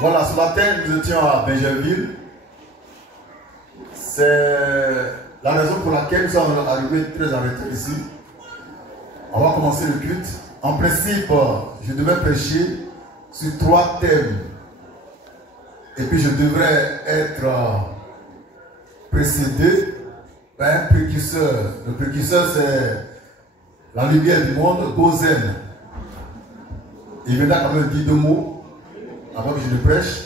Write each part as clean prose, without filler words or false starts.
Voilà, ce matin, nous étions à Benjerville. C'est la raison pour laquelle nous sommes arrivés très en retard ici. On va commencer le culte. En principe, je devais prêcher sur 3 thèmes. Et puis je devrais être précédé par un précurseur. Le précurseur, c'est la lumière du monde, Gozen. Il viendra quand même dire 2 mots avant que je le prêche.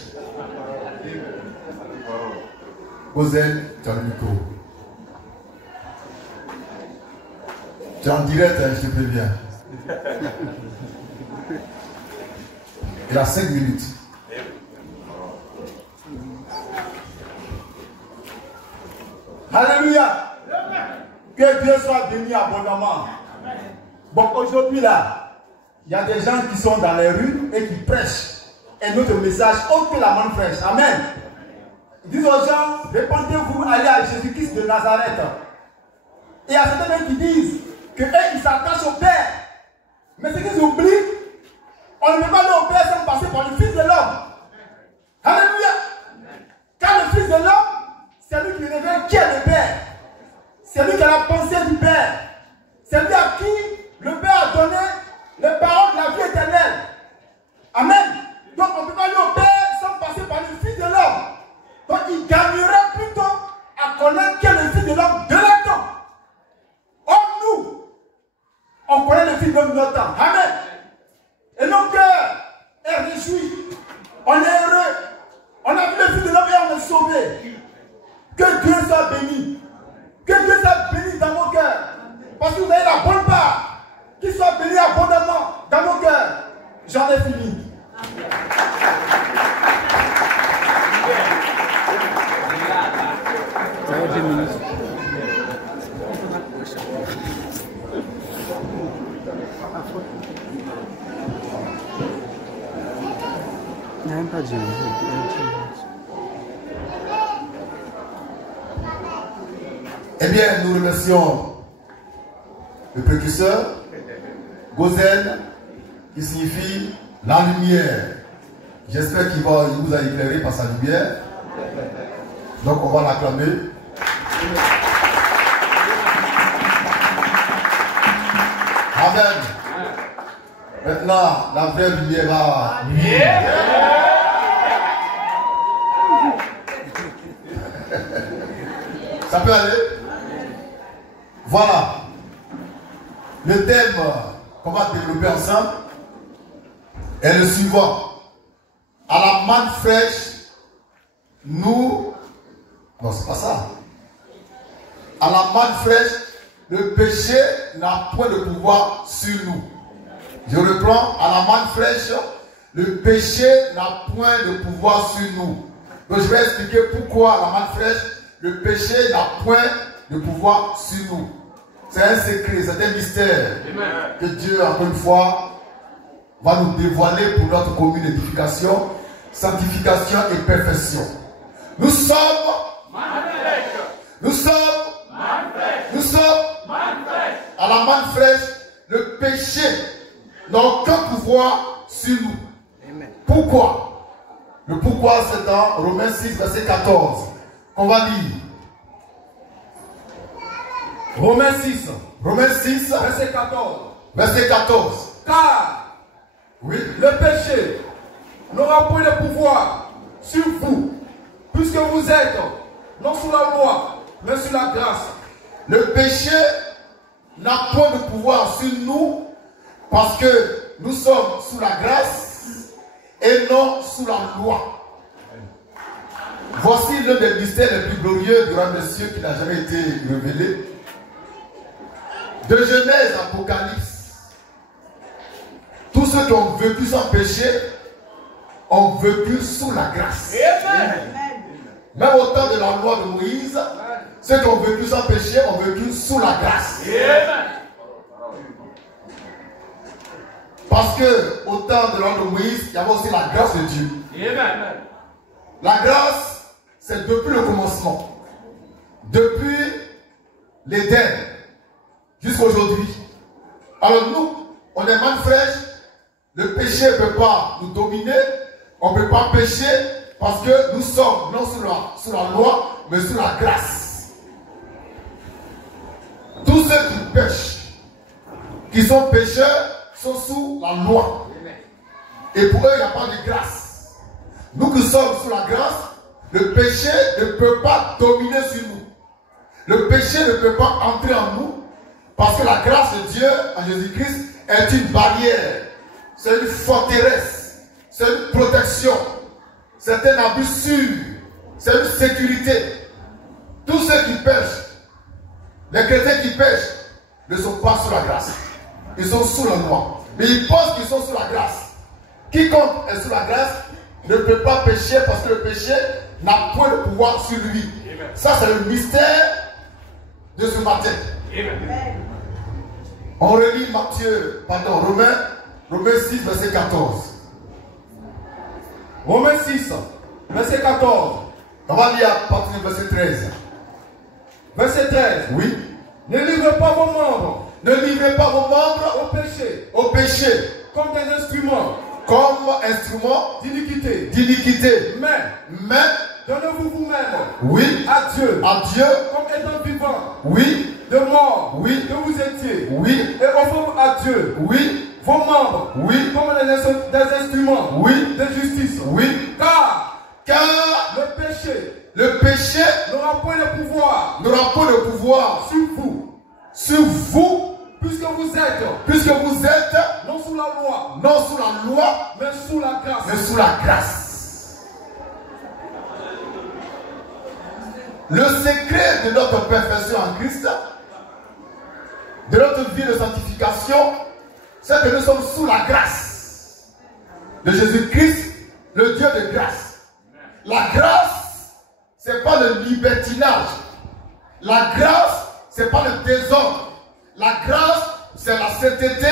Gozen, tu as le micro. Tu es en direct, hein, je te préviens. Il a 5 minutes. Alléluia. Que Dieu soit béni abondamment. Bon, aujourd'hui là, il y a des gens qui sont dans les rues et qui prêchent un autre message autre que la manne fraîche. Amen. Ils disent aux gens, répandez-vous, allez à Jésus-Christ de Nazareth. Et il y a certains qui disent que eux, ils s'attachent au Père. Mais ce qu'ils oublient, on ne peut pas aller au Père sans passer par le Fils de l'homme. Alléluia. Car le Fils de l'homme, c'est lui qui révèle qui est le Père. C'est lui qui a la pensée du Père. C'est lui à qui le Père a donné les paroles de la vie éternelle. Amen. Donc on ne peut pas aller au Père sans passer par le Fils de l'homme. Donc il gagnerait plutôt à connaître qui est le Fils de l'homme de leur temps. Or nous, on connaît le Fils de l'homme de notre temps. Amen. Et nos cœurs est réjoui. On est heureux. On a vu le Fils de l'homme et on est sauvé. Que Dieu soit béni. Que Dieu soit béni dans vos cœurs. Parce que vous avez la bonne part. Qu'il soit béni abondamment dans vos cœurs. J'en ai fini. Eh bien, nous remercions le précurseur, Gozen, qui signifie la lumière. J'espère qu'il vous a éclairé par sa lumière. Donc on va l'acclamer. Amen. Maintenant, la vraie lumière va luire. Ça peut aller? Voilà. Le thème qu'on va développer ensemble est le suivant. À la manne fraîche, nous... Non, c'est pas ça. À la manne fraîche, le péché n'a point de pouvoir sur nous. Je reprends. À la manne fraîche, le péché n'a point de pouvoir sur nous. Donc je vais expliquer pourquoi à la manne fraîche, le péché n'a point de pouvoir sur nous. C'est un secret, c'est un mystère que Dieu, encore une fois, va nous dévoiler pour notre commune édification, sanctification et perfection. Nous sommes à la manne fraîche. Le péché n'a aucun pouvoir sur nous. Amen. Pourquoi? Le pourquoi, c'est dans Romains 6, verset 14. On va lire. Romains 6, verset 14. Verset 14. Car oui, le péché n'aura point de pouvoir sur vous, puisque vous êtes non sous la loi, mais sous la grâce. Le péché n'a point de pouvoir sur nous, parce que nous sommes sous la grâce et non sous la loi. Voici l'un des mystères les plus glorieux du roi de cieux qui n'a jamais été révélé. De Genèse à Apocalypse, tous ceux qui ont vécu sans péché ont vécu sous la grâce. Amen. Même au temps de la loi de Moïse, ceux qui ont vécu sans péché ont vécu sous la grâce. Amen. Parce que au temps de la loi de Moïse, il y avait aussi la grâce de Dieu. Amen. La grâce, c'est depuis le commencement. Depuis l'Éden jusqu'à aujourd'hui. Alors nous, on est manne fraîche. Le péché ne peut pas nous dominer On ne peut pas pécher parce que nous sommes non sous la loi, mais sous la grâce. Tous ceux qui pêchent, qui sont pécheurs, sont sous la loi. Et pour eux, il n'y a pas de grâce. Nous qui sommes sous la grâce, le péché ne peut pas dominer sur nous. Le péché ne peut pas entrer en nous parce que la grâce de Dieu en Jésus-Christ est une barrière, c'est une forteresse, c'est une protection, c'est un abus sûr, c'est une sécurité. Tous ceux qui pêchent, les chrétiens qui pêchent, ne sont pas sous la grâce. Ils sont sous la loi. Mais ils pensent qu'ils sont sous la grâce. Quiconque est sous la grâce ne peut pas pécher parce que le péché n'a point de pouvoir sur lui. Amen. Ça, c'est le mystère de ce matin. Amen. On relit Romains 6, verset 14. Romains 6, verset 14. On va lire à partir du verset 13. Verset 13. Oui. Ne livrez pas vos membres. Ne livrez pas vos membres au péché. Au péché. Comme des instruments. Comme instruments d'iniquité. D'iniquité. Mais donnez-vous vous-même. Oui. À Dieu. À Dieu. Comme étant vivant. Oui. De mort. Oui. Que vous étiez. Oui. Et offrez à Dieu. Oui. Vos membres. Oui. Comme des instruments. Oui. De justice. Oui. Car le péché n'aura point de pouvoir. N'aura pas de pouvoir sur vous. Sur vous. Puisque vous êtes non sous la loi. Non sous la loi. Mais sous la grâce. Mais sous la grâce. Le secret de notre perfection en Christ, de notre vie de sanctification, c'est que nous sommes sous la grâce de Jésus-Christ, le Dieu de grâce. La grâce, c'est pas le libertinage. La grâce, c'est pas le désordre. La grâce, c'est la sainteté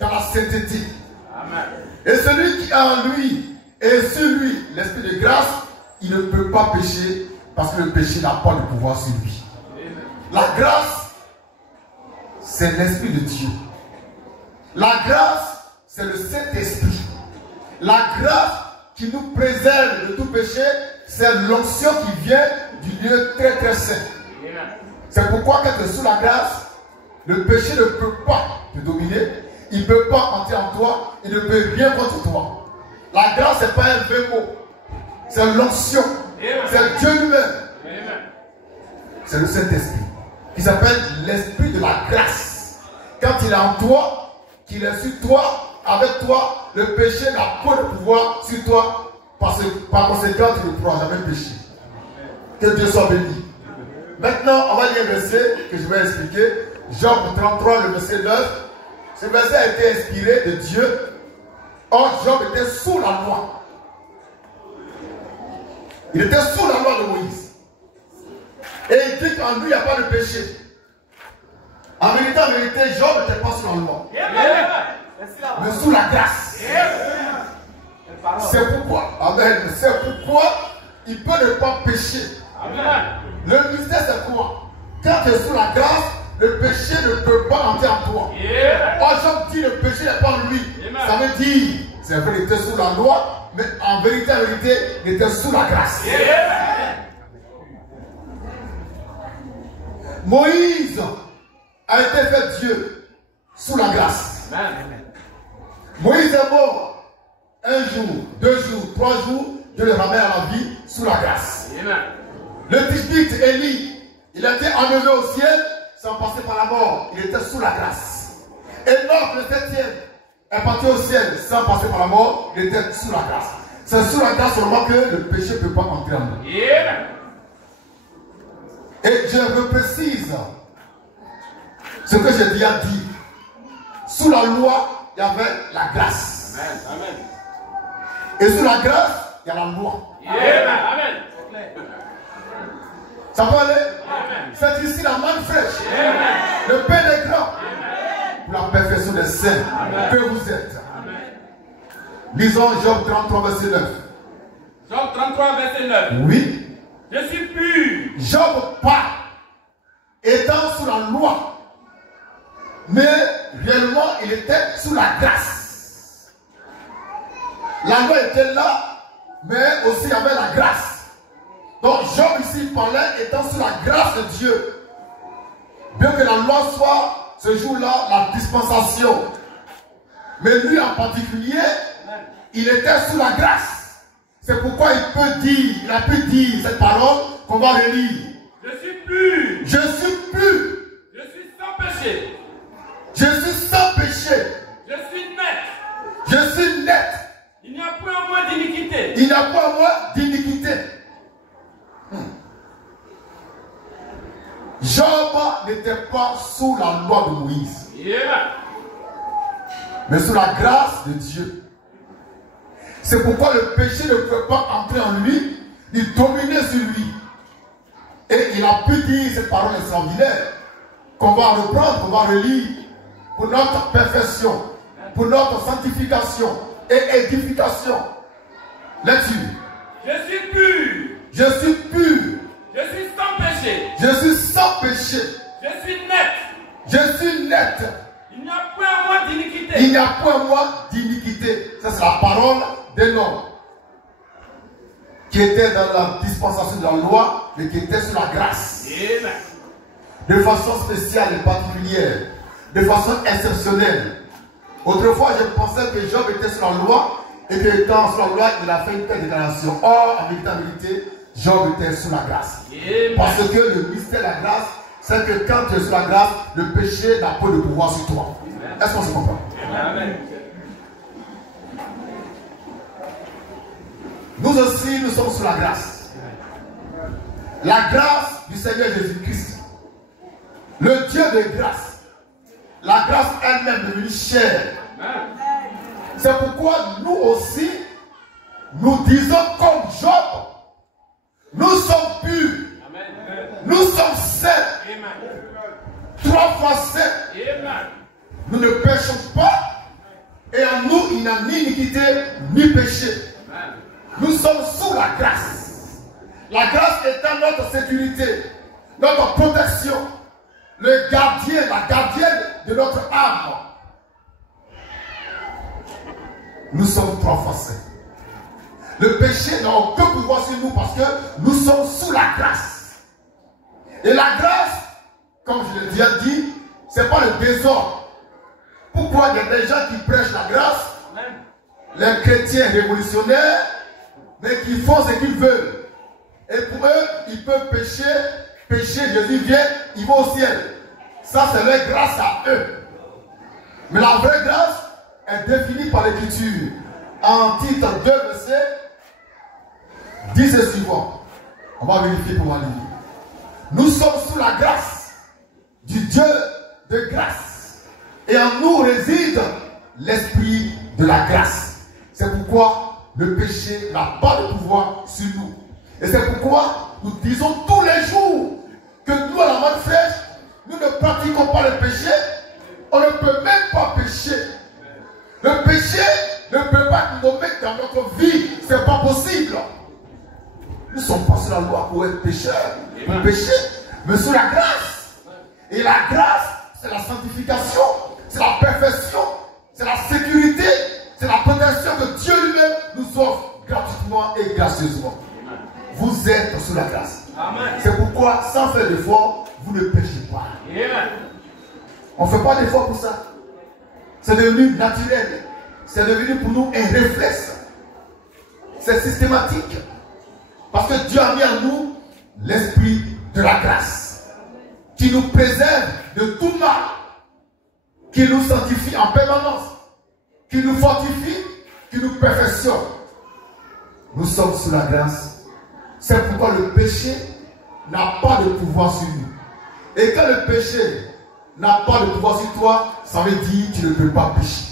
dans la sainteté. Amen. Et celui qui a en lui et sur lui l'esprit de grâce, il ne peut pas pécher parce que le péché n'a pas de pouvoir sur lui. Amen. La grâce, c'est l'esprit de Dieu. La grâce, c'est le Saint-Esprit. La grâce qui nous préserve de tout péché, c'est l'onction qui vient du lieu très très saint. C'est pourquoi quand tu es sous la grâce, le péché ne peut pas te dominer, il ne peut pas entrer en toi, il ne peut rien contre toi. La grâce, ce n'est pas un vrai mot, c'est l'onction, c'est Dieu lui-même. C'est le Saint-Esprit qui s'appelle l'Esprit de la grâce. Quand il est en toi, qu'il est sur toi, avec toi, le péché n'a pas de pouvoir sur toi, parce que par conséquent, tu ne pourras jamais pécher. Que Dieu soit béni. Maintenant, on va lire un verset que je vais expliquer. Job 33, le verset 9. Ce verset a été inspiré de Dieu. Or, Job était sous la loi. Il était sous la loi de Moïse. Et il dit qu'en lui, il n'y a pas de péché. En vérité, Job n'était pas sous la loi. Mais sous la grâce. C'est pourquoi, amen, c'est pourquoi il peut ne pas pécher. Amen. Le mystère, c'est quoi? Quand tu es sous la grâce, le péché ne peut pas entrer en toi. Or, Job dit le péché n'est pas en lui. Ça veut dire, c'est vrai, il était sous la loi, mais en vérité, il était sous la grâce. Moïse a été fait Dieu sous la grâce. Moïse est mort. Un jour, 2 jours, 3 jours, Dieu le ramène à la vie sous la grâce. Le Tishbite, Élie, il a été enlevé au ciel sans passer par la mort. Il était sous la grâce. Enoch, le 7e, est parti au ciel sans passer par la mort. Il était sous la grâce. C'est sous la grâce seulement que le péché ne peut pas entrer en nous. Et je reprécise ce que j'ai déjà dit. Sous la loi, il y avait la grâce. Amen. Et sous la grâce, il y a la loi. Amen. Ça peut aller? C'est ici la manne fraîche. Le pain des grands. Pour la perfection des saints que vous êtes. Lisons Job 33, verset 9. Job 33, verset 9. Oui. Je suis pur. Job pas étant sous la loi. Mais réellement, il était sous la grâce. La loi était là, mais aussi il y avait la grâce. Donc Job ici parlait étant sous la grâce de Dieu. Bien que la loi soit ce jour-là la dispensation. Mais lui en particulier, il était sous la grâce. C'est pourquoi il a pu dire cette parole qu'on va relire. Je suis pur. Je suis pur. Je suis sans péché. Je suis sans péché. Je suis net. Je suis net. Il n'y a point en moi d'iniquité. Il n'y a pas en moi d'iniquité. Job n'était pas sous la loi de Moïse, mais sous la grâce de Dieu. C'est pourquoi le péché ne pouvait pas entrer en lui, ni dominer sur lui. Et il a pu dire ces paroles extraordinaires qu'on va reprendre, qu'on va relire pour notre perfection, pour notre sanctification et édification. Là-dessus. Je suis pur. Je suis pur. Je suis sans péché. Je suis sans péché. Je suis net. Je suis net. Il n'y a point en moi d'iniquité. Il n'y a point en moi d'iniquité. Ça, c'est la parole d'un homme qui était dans la dispensation de la loi, mais qui était sous la grâce. Amen. De façon spéciale et particulière, de façon exceptionnelle. Autrefois, je pensais que Job était sous la loi et qu'étant sous la loi, il a fait une telle déclaration. Or, en vérité, Job était sous la grâce. Amen. Parce que le mystère de la grâce, c'est que quand tu es sous la grâce, le péché n'a pas de pouvoir sur toi. Est-ce qu'on se comprend? Amen. Nous aussi, nous sommes sous la grâce. La grâce du Seigneur Jésus-Christ. Le Dieu de grâce. La grâce elle-même devenue chair. C'est pourquoi nous aussi, nous disons comme Job, nous sommes purs. Nous sommes saints. 3 fois saints. Nous ne péchons pas. Et en nous, il n'y a ni iniquité, ni péché. Nous sommes sous la grâce. La grâce étant notre sécurité, notre protection, le gardien, la gardienne de notre âme. Nous sommes 3 fois saints. Le péché n'a aucun pouvoir sur nous parce que nous sommes sous la grâce. Et la grâce, comme je l'ai déjà dit, ce n'est pas le désordre. Pourquoi il y a des gens qui prêchent la grâce, les chrétiens révolutionnaires, mais qui font ce qu'ils veulent. Et pour eux, ils peuvent pécher, Jésus vient, ils vont au ciel. Ça, c'est leur grâce à eux. Mais la vraie grâce est définie par l'Écriture. En titre 2, verset 10 et suivant. On va vérifier pour moi lire. Nous sommes sous la grâce du Dieu de grâce. Et en nous réside l'esprit de la grâce. C'est pourquoi le péché n'a pas de pouvoir sur nous. Et c'est pourquoi nous disons tous les jours que nous, à la main fraîche, nous ne pratiquons pas le péché. On ne peut même pas pécher. Le péché ne peut pas nous mettre dans notre vie. Ce n'est pas possible. Nous ne sommes pas sous la loi pour être pécheurs, pour pécher, mais sous la grâce. Et la grâce, c'est la sanctification, c'est la perfection, c'est la sécurité, c'est la protection que Dieu lui-même nous offre gratuitement et gracieusement. Vous êtes sous la grâce. C'est pourquoi, sans faire d'effort, vous ne péchez pas. On ne fait pas d'effort pour ça. C'est devenu naturel. C'est devenu pour nous un réflexe. C'est systématique. Parce que Dieu a mis en nous l'esprit de la grâce, qui nous préserve de tout mal, qui nous sanctifie en permanence, qui nous fortifie, qui nous perfectionne. Nous sommes sous la grâce. C'est pourquoi le péché n'a pas de pouvoir sur nous. Et quand le péché n'a pas de pouvoir sur toi, ça veut dire que tu ne peux pas pécher.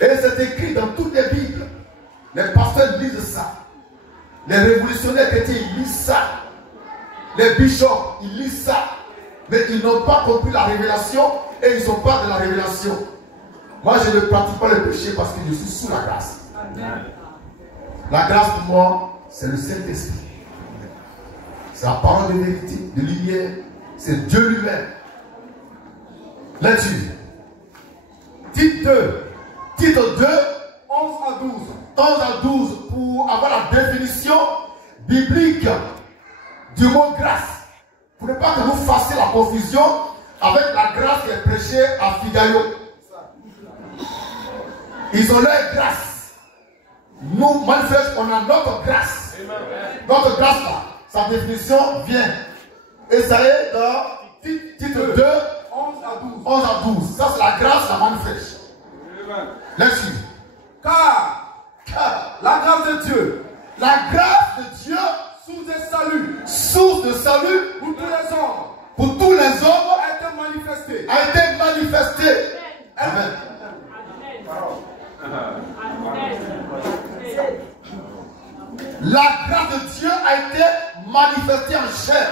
Et c'est écrit dans toutes les Bibles. Les pasteurs lisent ça. Les révolutionnaires chrétiens, ils lisent ça. Les bishops, ils lisent ça. Mais ils n'ont pas compris la révélation et ils ne sont pas de la révélation. Moi, je ne pratique pas le péché parce que je suis sous la grâce. La grâce pour moi, c'est le Saint-Esprit. C'est la parole de vérité, de lumière. C'est Dieu lui-même. Là-dessus. Titre 2. Titre 2, 11 à 12. 11 à 12 pour définition biblique du mot grâce. Pour ne pas que vous fassiez la confusion avec la grâce qui est prêchée à Figayo. Ils ont leur grâce. Nous, manifeste, on a notre grâce. Notre grâce là, sa définition vient. Esaïe dans titre 2, 11 à 12. Ça c'est la grâce, la manifeste. Là-dessus. Car la grâce de Dieu, la grâce de Dieu, source de salut pour pour tous les hommes, tous les hommes, a été manifestée. a été manifestée. Amen. La grâce de Dieu a été manifestée en chair.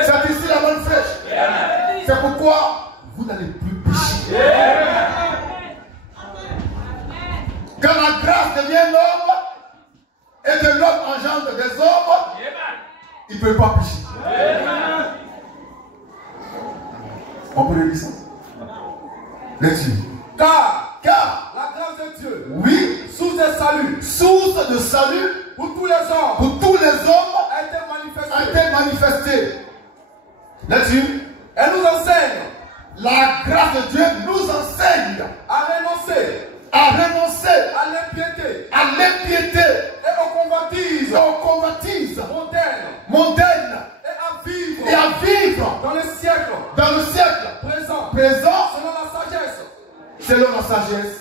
C'est ici la bonne flèche. C'est pourquoi vous n'allez plus pécher. Quand la grâce devient l'homme et que l'homme engendre des hommes, il ne peut pas pécher. On peut le dire ça? Lecture. Car Car la grâce de Dieu, oui, source de salut pour tous les hommes, a été manifestée. Là-dessus, elle nous enseigne la grâce de Dieu nous enseigne à renoncer à l'impiété et aux convoitises mondaines et et à vivre dans le siècle présent selon la sagesse, selon la sagesse,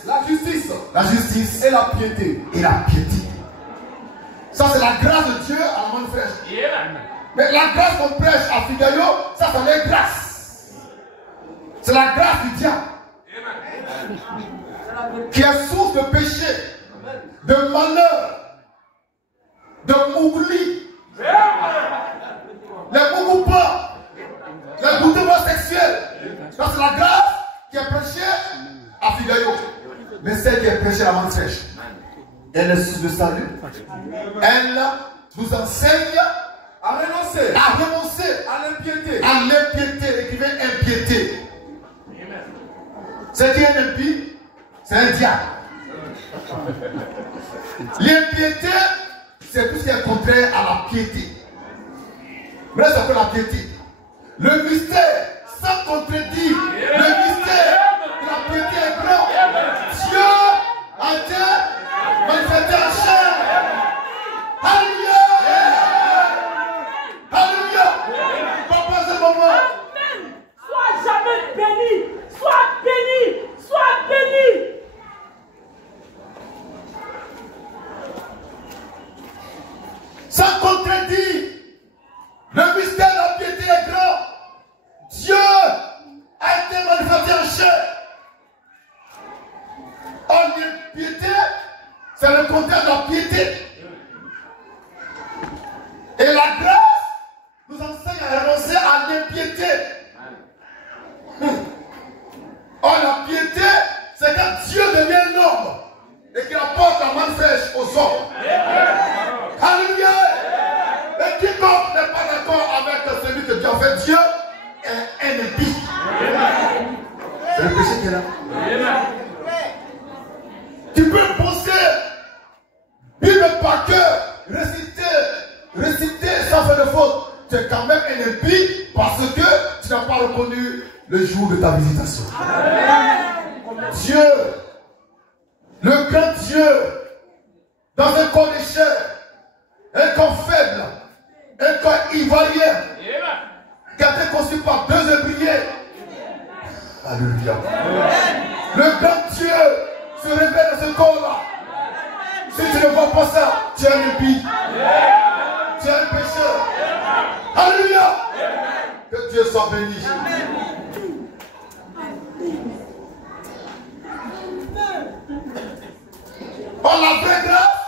la justice et et la piété. piété. Ça, c'est la grâce de Dieu à la manifeste. Mais la grâce qu'on prêche à Figayo, ça, c'est la grâce. C'est la grâce du diable qui est source de péché, de malheur, de mougli, les mougoupas, les goûtements sexuels. Ça, c'est la grâce qui est prêchée à Figayo. Mais celle qui est prêchée à la manifeste, elle est source de salut. Elle nous enseigne À renoncer à l'impiété. Écrivez impiété. C'est qui est impie? C'est un diable. L'impiété, c'est tout ce qui est contraire à la piété. Mais c'est quoi la piété? Le mystère, sans contredire, le mystère de la piété est grand. Dieu a été manifesté en chair. Alléluia! Alléluia! Papa, ce moment. Amen. Sois jamais béni. Sois béni. Sois béni. Sans contredire, le mystère de la piété est grand. Dieu a été manifesté en chair. Or, l'impiété, c'est le contraire de la piété. Et la grâce nous enseigne à renoncer à l'impiété. Or, la piété, c'est quand Dieu devient homme et qu'il apporte la main fraîche aux hommes. Alléluia! Et quiconque n'est pas d'accord avec celui que Dieu a fait, Dieu est un impie. C'est le péché qui est là. Tu peux penser, Bible par cœur, réciter sans faire de faute. Tu es quand même un impie parce que tu n'as pas reconnu le jour de ta visitation. Dieu, le grand Dieu, dans un corps de chair, un corps faible, un corps ivoirien, qui a été conçu par deux œuvriers. Alléluia. Le grand Dieu se révèle dans ce corps-là. Si tu ne vois pas ça, tu es un impie. Tu es un pécheur. Alléluia. Que Dieu soit béni. Or, la vraie grâce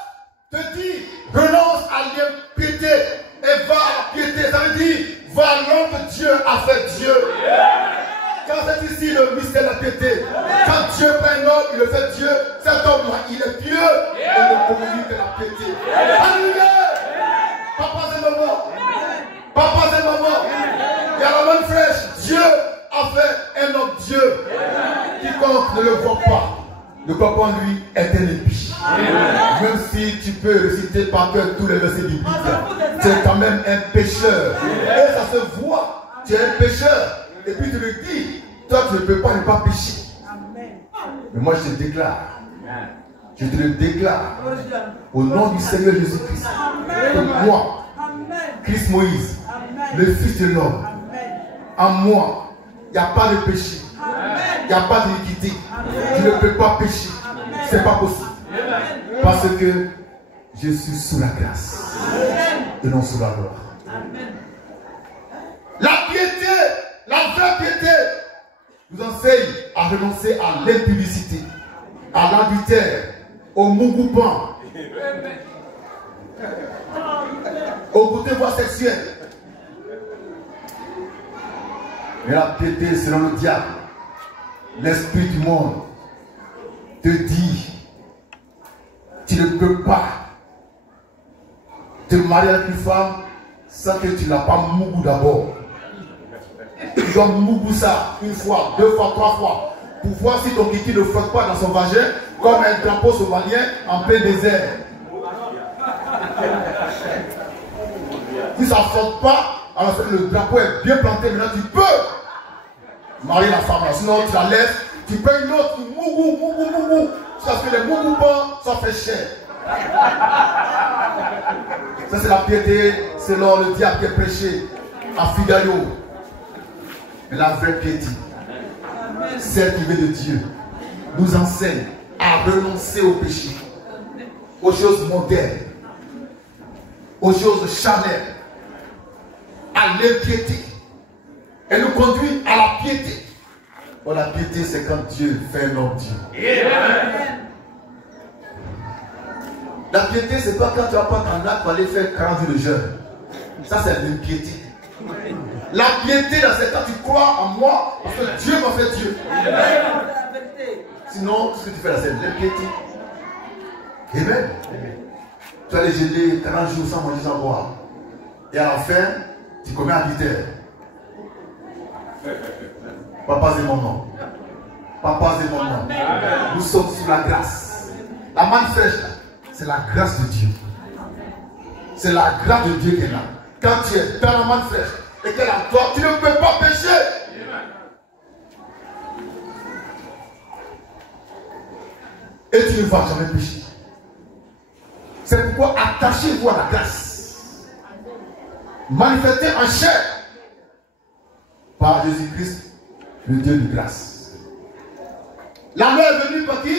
te dit renonce à l'impiété et va à la piété. Ça veut dire va là que Dieu a fait Dieu. Quand c'est ici le mystère de la piété, quand Dieu prend un homme, il le fait Dieu, cet homme-là, il est pieux et il communique la piété. Alléluia! Papa, c'est maman. Papa, c'est maman. Il y a la main fraîche. Dieu a fait un homme Dieu. Quiconque ne le voit pas ne crois pas en lui est un impie. Même si tu peux réciter par cœur tous les versets bibliques, tu es quand même un pécheur. Et ça se voit, tu es un pécheur. Et puis tu me dis, toi tu ne peux pas ne pas pécher. Mais moi je te déclare, je te le déclare, au nom du Seigneur Jésus-Christ, que moi, Christ Moïse, le Fils de l'homme, en moi, il n'y a pas de péché, il n'y a pas d'iniquité. Je ne peux pas pécher, c'est pas possible. Parce que je suis sous la grâce et non sous la loi. La piété, la vraie piété, nous enseigne à renoncer à l'impudicité, à l'adultère, au mougoupan, au côté voie sexuelle. Mais la piété, selon le diable, l'esprit du monde te dit, tu ne peux pas te marier avec une femme sans que tu n'as pas mougou d'abord. Tu dois mougou ça une fois, deux fois, trois fois, pour voir si ton kiki ne flotte pas dans son vagin comme un drapeau somalien en plein désert. Si ça ne flotte pas, alors le drapeau est bien planté, maintenant tu peux marier la femme là. Sinon tu la laisses, tu payes une autre, mougou, mougou, mougou. Parce que les mougou ça fait cher. Ça c'est la piété selon le diable qui est prêché à Figaro. Mais la vraie piété, celle qui vient de Dieu, nous enseigne à renoncer au péché, aux choses modernes, aux choses charnelles, à l'impiété. Elle nous conduit à la piété. Oh, la piété, c'est quand Dieu fait un homme Dieu. La piété, c'est pas quand tu vas prendre un acte pour aller faire 40 jours de jeûne. Ça, c'est l'impiété. La piété, c'est quand tu crois en moi, parce que Dieu m'a fait Dieu. Sinon, ce que tu fais là, c'est l'impiété. Amen. Tu vas aller jeûner 40 jours sans manger, sans boire. Et à la fin, tu commets un adultère. Papa, c'est mon nom. Papa, c'est mon nom. Nous sommes sous la grâce. La manne fraîche, c'est la grâce de Dieu. C'est la grâce de Dieu qui est là. Quand tu es dans la manne fraîche et qu'elle est en toi, tu ne peux pas pécher. Et tu ne vas jamais pécher. C'est pourquoi attachez-vous à la grâce. Manifestez en chair par Jésus-Christ, le Dieu de grâce. La loi est venue par qui?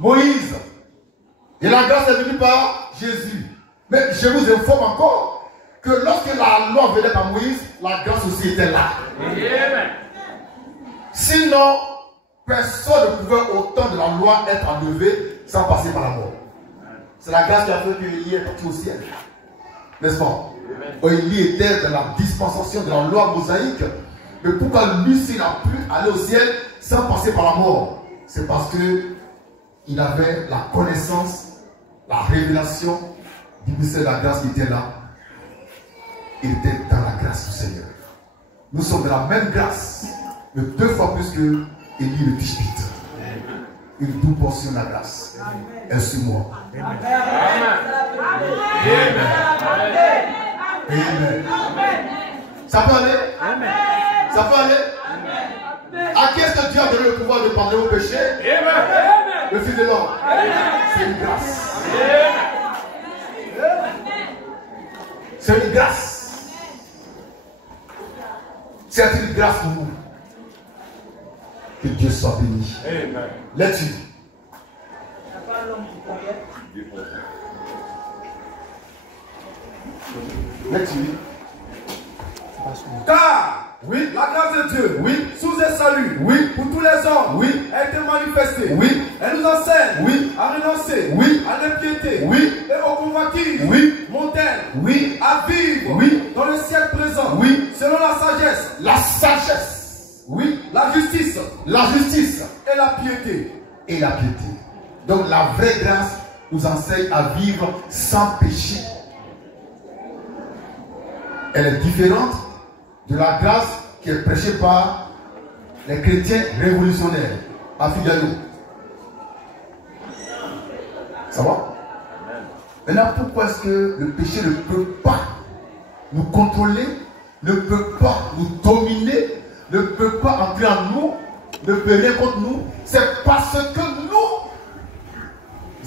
Moïse. Et la grâce est venue par Jésus. Mais je vous informe encore que lorsque la loi venait par Moïse, la grâce aussi était là. Sinon, personne ne pouvait au temps de la loi être enlevé sans passer par la mort. C'est la grâce qui a fait que Élie est parti au ciel. N'est-ce pas? Élie était dans la dispensation de la loi mosaïque. Mais pourquoi lui, s'il a pu aller au ciel sans passer par la mort? C'est parce qu'il avait la connaissance, la révélation du mystère de la grâce qui était là. Il était dans la grâce du Seigneur. Nous sommes dans la même grâce, mais 2 fois plus que Élie le Tishbite. Une double portion de la grâce est sur moi. Amen. Amen. Ça peut aller? Amen. Ça peut aller? Amen. À qui est-ce que Dieu a donné le pouvoir de pardonner au péché? Amen. Le Fils de l'homme. C'est une grâce. C'est une grâce. C'est une grâce pour nous. Que Dieu soit béni. Là-dessus. Là-dessus. Car, oui, la grâce de Dieu, oui, sous un salut, oui, pour tous les hommes, oui, a été manifestée, oui, elle nous enseigne, oui, à renoncer, oui, à l'impiété, oui, et aux convoitises, oui, mondaines, oui, à vivre, oui, dans le siècle présent, oui, selon la sagesse, oui, la justice, et la piété, Donc la vraie grâce nous enseigne à vivre sans péché. Elle est différente de la grâce qui est prêchée par les chrétiens révolutionnaires à Figaro. Ça va? Maintenant, pourquoi est-ce que le péché ne peut pas nous contrôler, ne peut pas nous dominer, ne peut pas entrer en nous, ne peut rien contre nous? C'est parce que nous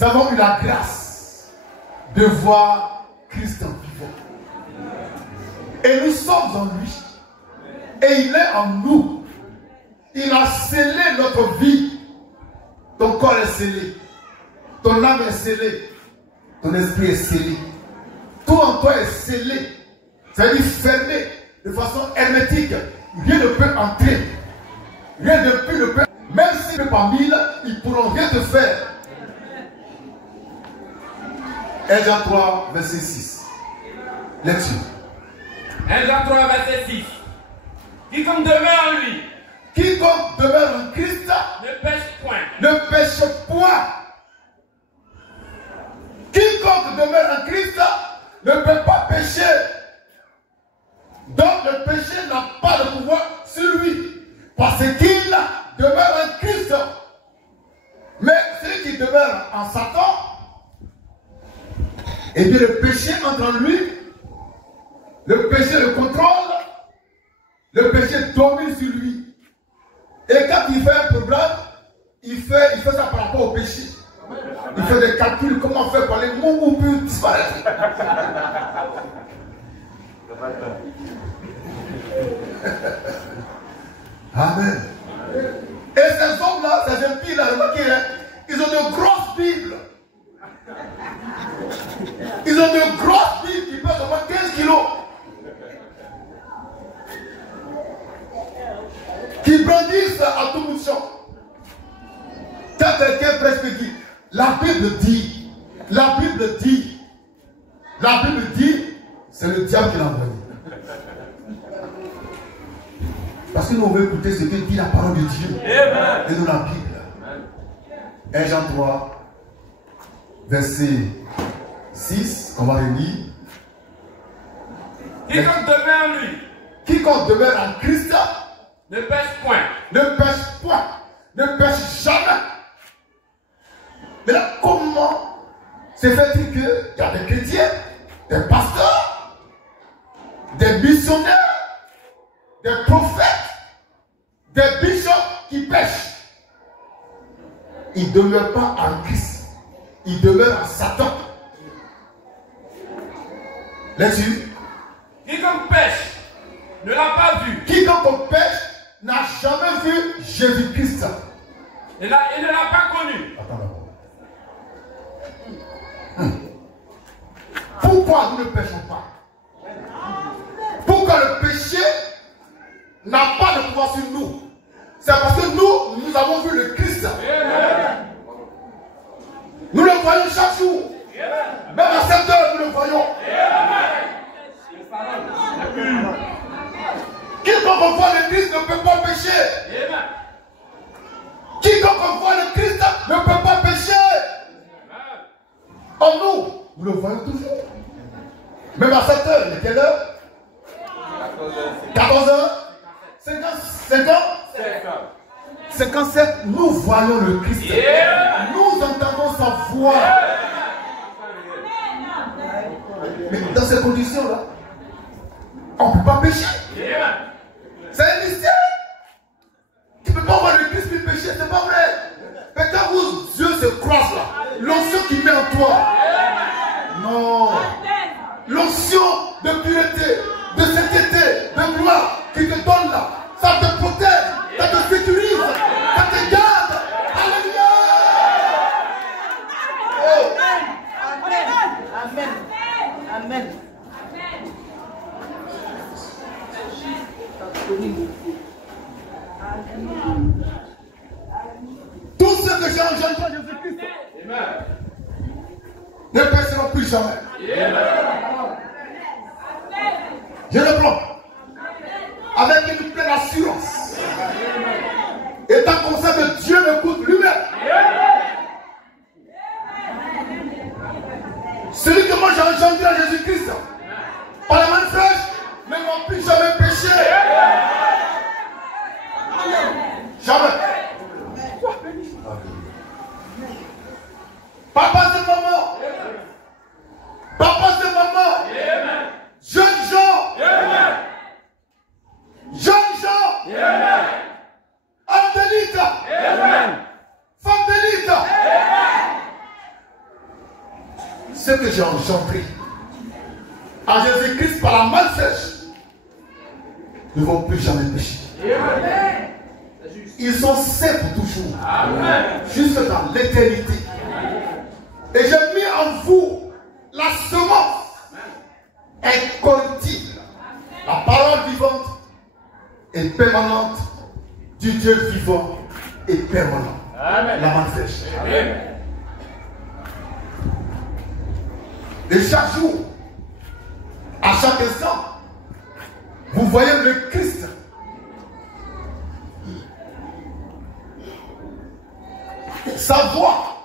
avons eu la grâce de voir Christ en vivant. Et nous sommes en lui. Et il est en nous. Il a scellé notre vie. Ton corps est scellé. Ton âme est scellée. Ton esprit est scellé. Tout en toi est scellé. C'est-à-dire fermé de façon hermétique. Rien ne peut entrer. Rien ne peut. Même si le par mille, ils ne pourront rien te faire. 1 Jean 3, verset 6. Lecture. 1 Jean 3, verset 6. Quiconque demeure en lui Quiconque demeure en Christ ne pêche point. ne pêche point. Quiconque demeure en Christ ne peut pas pécher. Donc le péché n'a pas de pouvoir sur lui. Parce qu'il demeure en Christ. Mais celui qui demeure en Satan, et bien le péché entre en lui. Le péché le contrôle. Le péché domine sur lui. Et quand il fait un problème, il fait ça par rapport au péché. Il fait des calculs, comment faire pour les mots peut disparaître. Amen. Et ces hommes-là, ces impies-là, remarquez, ils ont de grosses Bibles. Ils ont de grosses Bibles qui pèsent au moins 15 kilos. Qui brandissent à tout bout de champ. Quand quelqu'un presque dit, la Bible dit, c'est le diable qui l'a envoyé. Parce que nous veut écouter ce que dit la parole de Dieu. Et nous la Bible. 1 Jean 3, verset 6, on va le lire. Quiconque demeure en lui Quiconque demeure en Christ ne pêche point. ne pêche point, ne pêche jamais. Mais là, comment se fait-il qu'il y a des chrétiens, des pasteurs, des missionnaires, des prophètes, des bishops qui pêchent? Ils ne demeurent pas en Christ, ils demeurent en Satan. Là-dessus, Quiconque pêche ne l'a pas vu. quiconque pêche n'a jamais vu Jésus-Christ. Et ne l'a pas connu. Attends d'abord. Pourquoi nous ne péchons pas? Pourquoi le péché n'a pas de pouvoir sur nous? C'est parce que nous avons vu le Christ. Nous le voyons chaque jour. Même à 7 heures, nous le voyons. Quiconque voit le Christ ne peut pas pécher. Quiconque voit le Christ ne peut pas pécher. En nous le voyons toujours. Même à 7 heures, il est quelle heure? 14 heures 57, nous voyons le Christ. Nous entendons sa voix. Mais dans ces conditions-là, on ne peut pas pécher. C'est un mystère. Tu ne peux pas voir le Christ puis pécher, c'est pas vrai. Mais quand vos yeux se croisent là, l'onction qui met en toi, non, l'onction de pureté, de sainteté, de gloire qui te donne là, ça te protège, ça te sécurise, ça te garde. Alléluia. Oh. Amen. Amen. Tous ceux que j'ai engendrés en Jésus-Christ ne pécheront plus jamais. Je le prends avec une pleine assurance. Étant conscient que Dieu m'écoute lui-même. Celui que moi j'ai engendré en Jésus-Christ, par la main fraîche, ne m'ont plus jamais péché. Jamais. Papa et maman Amen. Femme d'élite. Ce que j'ai engendré à Jésus-Christ par la main fraîche ne vont plus jamais pécher. Amen. Ils sont sains pour toujours. Amen. Jusque dans l'éternité. Et j'ai mis en vous la semence incorruptible, la parole vivante et permanente du Dieu vivant et permanent. Amen. La main fraîche. Amen. Et chaque jour, à chaque instant, vous voyez le Christ. Sa voix,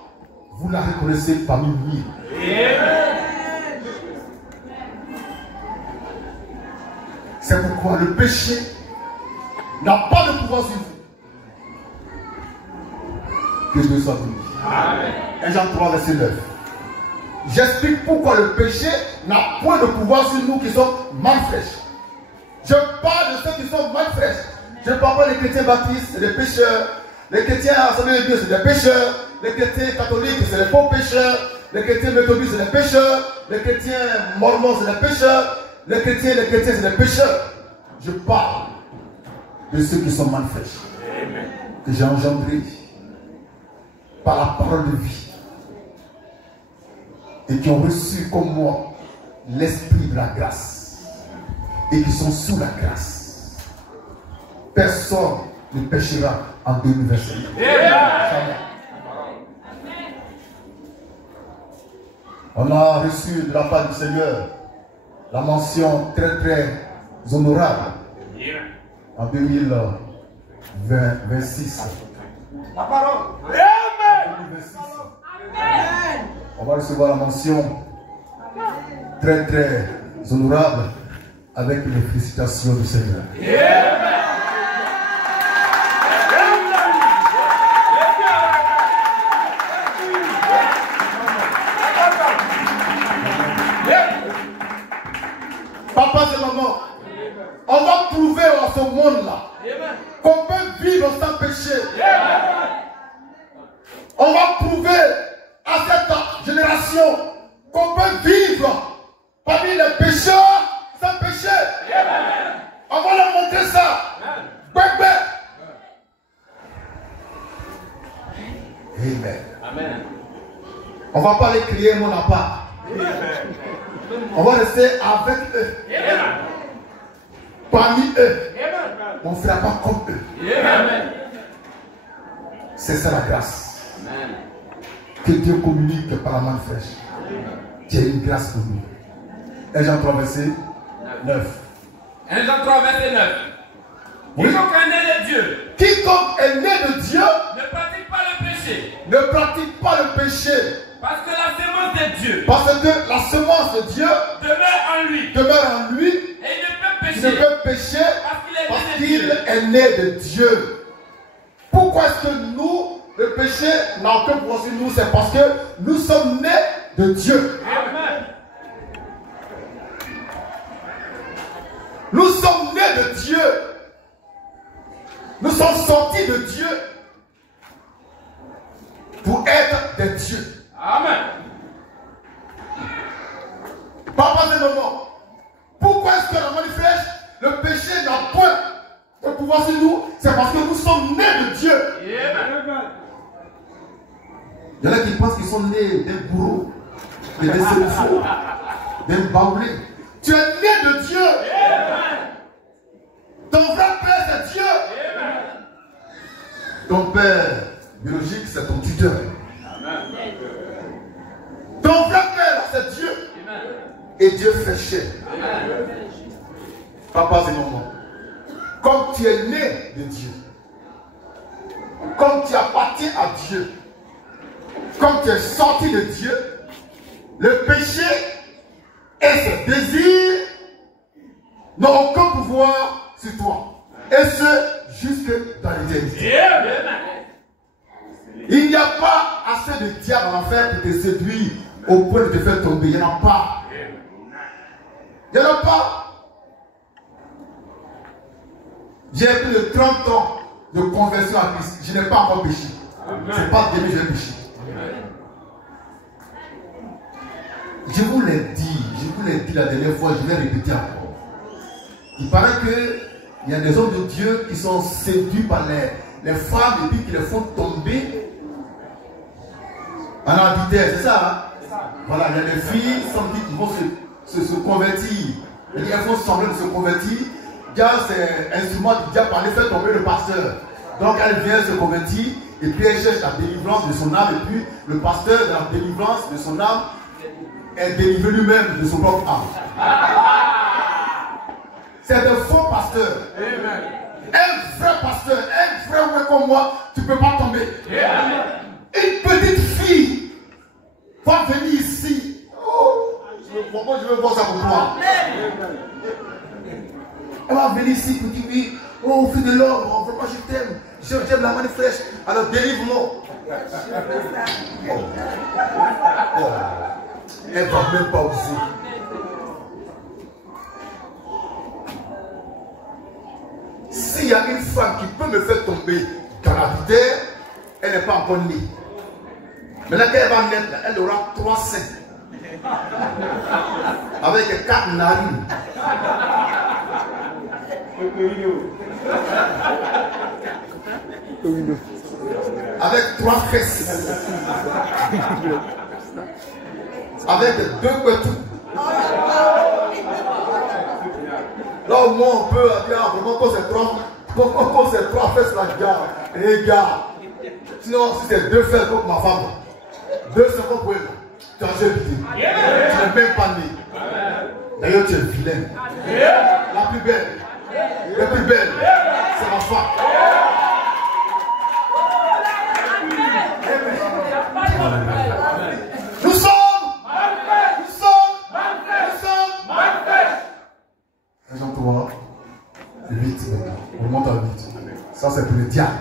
vous la reconnaissez parmi mille. C'est pourquoi le péché n'a pas de pouvoir sur vous. Que Dieu soit béni. Amen. 1 Jean 3, verset 9. J'explique pourquoi le péché n'a point de pouvoir sur nous qui sommes mal fraîches. Je parle de ceux qui sont mal fraîches. Je ne parle pas des chrétiens baptistes, c'est des pécheurs. Les chrétiens Assemblée de Dieu, c'est des pécheurs. Les chrétiens catholiques, c'est des faux pécheurs. Les chrétiens méthodistes, c'est des pécheurs. Les chrétiens mormons, c'est des pécheurs. Les chrétiens, c'est des pécheurs. Je parle de ceux qui sont mal fraîches. Que j'ai engendrés par la parole de vie. Et qui ont reçu comme moi l'esprit de la grâce. Et qui sont sous la grâce. Personne ne péchera en 2025. Jamais. On a reçu de la part du Seigneur la mention très très honorable en 2026. La parole. Amen. 2026. On va recevoir la mention très très honorable avec les félicitations du Seigneur. Papa et maman, on va prouver à ce monde-là qu'on peut vivre sans péché. On va prouver à cette génération qu'on peut vivre parmi les pécheurs sans péché. On va leur montrer ça. Bébé. Amen. On ne va pas les crier mon appart. On va rester avec eux. Parmi eux. On ne fera pas comme eux. C'est ça la grâce. Que Dieu communique par la main fraîche. Tu as une grâce pour nous. 1 Jean 3, verset 9. 1 Jean 3, verset 9. Oui. Quiconque est né de Dieu Quiconque est né de Dieu ne pratique pas le péché. ne pratique pas le péché. Parce que la semence de Dieu Parce que la semence de Dieu demeure en lui. demeure en lui. Et il ne peut Il ne pécher peut pécher parce parce qu'il est né de qu'il Dieu. est né de Dieu. Pourquoi est-ce que nous, le péché n'a aucun pouvoir sur nous? C'est parce que nous sommes nés de Dieu. Amen. Nous sommes nés de Dieu. Nous sommes sortis de Dieu pour être des dieux. Amen. Papa et maman, pourquoi est-ce que la main fraîche, le péché n'a point de pouvoir sur nous? C'est parce que nous sommes nés de Dieu. Amen. Il y en a qui pensent qu'ils sont nés d'un bourreau, d'un faux, d'un baoulé. Tu es né de Dieu. Amen. Ton vrai père, c'est Dieu. Amen. Ton père biologique, c'est ton tuteur. Amen. Ton vrai père, c'est Dieu. Amen. Et Dieu fait chair. Amen. Papa et maman, comme tu es né de Dieu, comme tu appartiens à Dieu, comme tu es sorti de Dieu, le péché et ses désirs n'ont aucun pouvoir sur toi. Et ce, jusque dans l'éternité. Amen. Il n'y a pas assez de diable en enfer pour te séduire au point de te faire tomber. Il n'y en a pas. Il n'y en a pas. J'ai plus de 30 ans de conversion à Christ, je n'ai pas encore péché. Ce n'est pas demain que je vais pécher. Je vous l'ai dit la dernière fois, je vais répéter encore. Il paraît qu'il y a des hommes de Dieu qui sont séduits par les femmes et puis qui les font tomber en adultère, c'est ça, hein? Voilà, il y a des filles qui vont se convertir. Elles font semblant de se convertir. Car c'est un instrument du diable pour aller faire tomber le pasteur. Donc elle vient se convertir et puis elle cherche la délivrance de son âme. Et puis le pasteur, dans la délivrance de son âme, est délivré lui-même de son propre âme. C'est de faux pasteurs. Un vrai pasteur, un vrai ouais comme moi, tu ne peux pas tomber. Une petite fille va venir ici. Oh, je veux voir ça pour toi. Elle va venir ici pour dire oui, oh fille de l'homme, vraiment je t'aime, j'aime la manne fraîche, alors délivre-moi. Elle ne va même pas oser. S'il y a une femme qui peut me faire tomber dans la terre, elle n'est pas encore née. Mais là, quand elle va naître, elle aura 3 seins. Avec 4 narines. Avec 3 fesses. Avec 2 couetous. Là au moins on peut dire vraiment quand c'est 3 fesses là, regarde. Sinon si c'est 2 fesses comme ma femme, 2 secondes pour elle, tu as jeté. Tu n'es même pas né. D'ailleurs tu es vilain. La plus belle, c'est ma femme. Nous sommes. Jean 3, 8 maintenant. On monte à 8. Ça c'est pour le diable.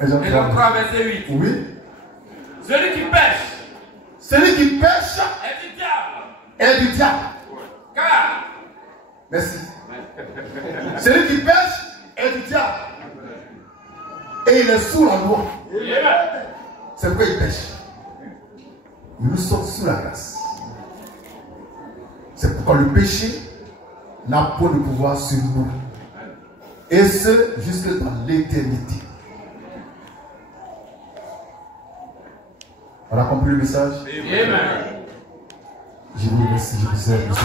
Jean 3, verset 8. Oui. Celui qui pêche est du diable. Car. Merci. Celui qui pêche est du diable. Et il est sous la loi. C'est pourquoi il pêche. Nous sommes sous la grâce. C'est pourquoi le péché n'a pas de pouvoir sur nous. Et ce, jusque dans l'éternité. On a compris le message? Amen. Je vous remercie, je vous aime, je suis